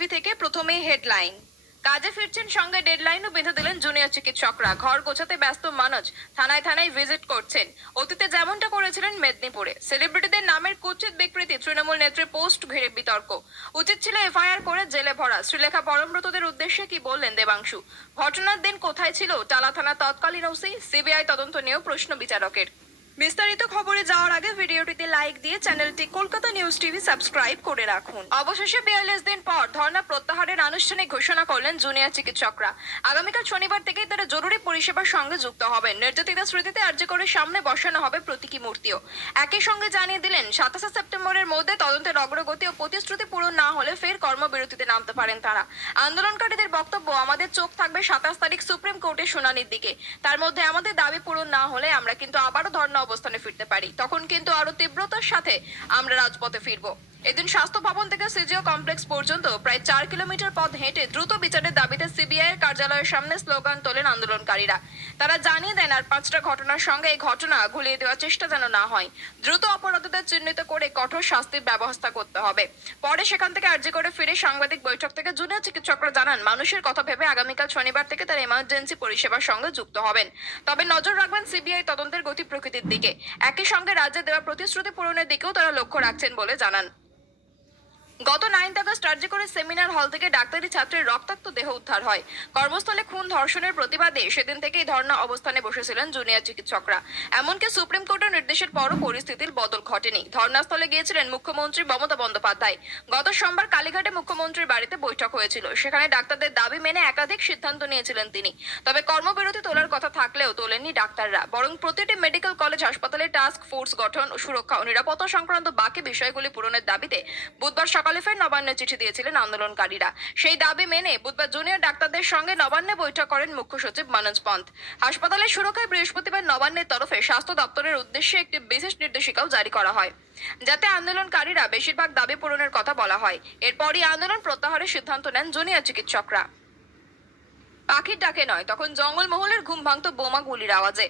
TV থেকে প্রথমেই headline. কাজে ফিরছেন, সঙ্গে ডেডলাইনও বেঁধে দিলেন জুনিয়র চিকিৎসকরা। ঘর গোছাতে ব্যস্ত মানুষ, থানায় থানায় ভিজিট করছেন। অতীতে যেমনটা করেছিলেন মেদিনীপুরে। সেলিব্রিটিদের নামের কুৎসিত বিকৃতি, তৃণমূল নেত্রী পোস্ট ঘিরে বিতর্ক। উচিত ছিল এফআইআর করে জেলে ভরা। শ্রীলেখা পরমব্রতদের উদ্দেশ্যে কি বললেন দেবাংশু? ঘটনার দিন কোথায় ছিল টালা থানা তৎকালীন ওসি? সিবিআই তদন্ত নিয়েও প্রশ্ন বিচারকের। বিস্তারিত খবরে যাওয়ার আগে ভিডিওটিতে লাইক দিয়ে চ্যানেলটি কলকাতা নিউজ টিভি সাবস্ক্রাইব করে রাখুন। অবশেষে 42 দিন পর ধর্ণা প্রত্যাহারের আনুষ্ঠানিক ঘোষণা করলেন জুনিয়র চিকিৎসকরা। আগামীকাল শনিবার থেকেই তারা জরুরি পরিষেবার সঙ্গে যুক্ত হবেন। নির্যাতিতা স্মৃতিতে আর্জি করে সামনে বসানো হবে প্রতীকী মূর্তিও। একই সঙ্গে জানিয়ে দিলেন 27 সেপ্টেম্বরের মধ্যে তদন্তের অগ্রগতি ও প্রতিশ্রুতি পূরণ না হলে ফের কর্মবিরতিতে নামতে পারেন তারা। আন্দোলনকারীদের বক্তব্য, আমাদের চোখ থাকবে 27 তারিখ সুপ্রিম কোর্টের শুনানির দিকে। তার মধ্যে আমাদের দাবি পূরণ না হলে আমরা কিন্তু আবারও ধর্ণা অবস্থানে ফিরতে পারি। তখন কিন্তু আরো তীব্রতার সাথে আমরা রাজপথে ফিরবো। এদিন স্বাস্থ্য ভবন থেকে সিজিও কমপ্লেক্স পর্যন্ত প্রায় 4 কিলোমিটার পথ হেঁটে দ্রুত বিচারের দাবিতে সিবিআই এর কার্যালয়ের সামনে স্লোগান তোলেন আন্দোলনকারীরা। তারা জানিয়ে দেন আর 5টা ঘটনার সঙ্গে এই ঘটনা ঘুলিয়ে দেওয়ার চেষ্টা যেন না হয়। দ্রুত অপরাধীদের চিহ্নিত করে কঠোর শাস্তির ব্যবস্থা করতে হবে। পরে সেখান থেকে আর্জি করে ফিরে সাংবাদিক বৈঠক থেকে জুনিয়র চিকিৎসকরা জানান, মানুষের কথা ভেবে আগামীকাল শনিবার থেকে তারা এমার্জেন্সি পরিষেবার সঙ্গে যুক্ত হবেন। তবে নজর রাখবেন সিবিআই তদন্তের গতি প্রকৃতির দিকে। একই সঙ্গে রাজ্যে দেওয়া প্রতিশ্রুতি পূরণের দিকেও তারা লক্ষ্য রাখছেন বলে জানান। গত 9 আগস্ট আর্জি করে সেমিনার হল থেকে ডাক্তারি ছাত্রের রক্তাক্ত দেহ উদ্ধার হয়। কর্মস্থলে খুন ধর্ষণের প্রতিবাদে সেদিন থেকেই ধর্ণা অবস্থানে বসেছিলেন জুনিয়র চিকিৎসকরা। এমনকি সুপ্রিম কোর্টের নির্দেশের পরও পরিস্থিতির বদল ঘটেনি। ধর্ণাস্থলে গিয়েছিলেন মুখ্যমন্ত্রী মমতা বন্দ্যোপাধ্যায়। গত সোমবার কালীঘাটে মুখ্যমন্ত্রীর বাড়িতে বৈঠক হয়েছিল। সেখানে ডাক্তারদের দাবি মেনে একাধিক সিদ্ধান্ত নিয়েছিলেন তিনি। তবে কর্মবিরতি তোলার কথা থাকলেও তোলেননি ডাক্তাররা, বরং প্রতিটি মেডিকেল কলেজ হাসপাতালে টাস্ক ফোর্স গঠন, সুরক্ষা ও নিরাপত্তা সংক্রান্ত বাকি বিষয়গুলি পূরণের দাবিতে বুধবার সকালে ফের নবান্নে চিঠি দিয়েছিলেন আন্দোলনকারীরা। সেই দাবি মেনে বুধবার জুনিয়র ডাক্তারদের সঙ্গে নবান্নে বৈঠক করেন মুখ্য সচিব মনোজ পন্থ। হাসপাতালের সুরক্ষায় বৃহস্পতিবার নবান্নের তরফে স্বাস্থ্য দপ্তরের উদ্দেশ্যে একটি বিশেষ নির্দেশিকাও জারি করা হয়, যাতে আন্দোলনকারীরা বেশিরভাগ দাবি পূরণের কথা বলা হয়। এরপরই আন্দোলন প্রত্যাহারের সিদ্ধান্ত নেন জুনিয়র চিকিৎসকরা। পাখির ডাকে নয়, তখন জঙ্গলমহলের ঘুম ভাঙত বোমা গুলির আওয়াজে।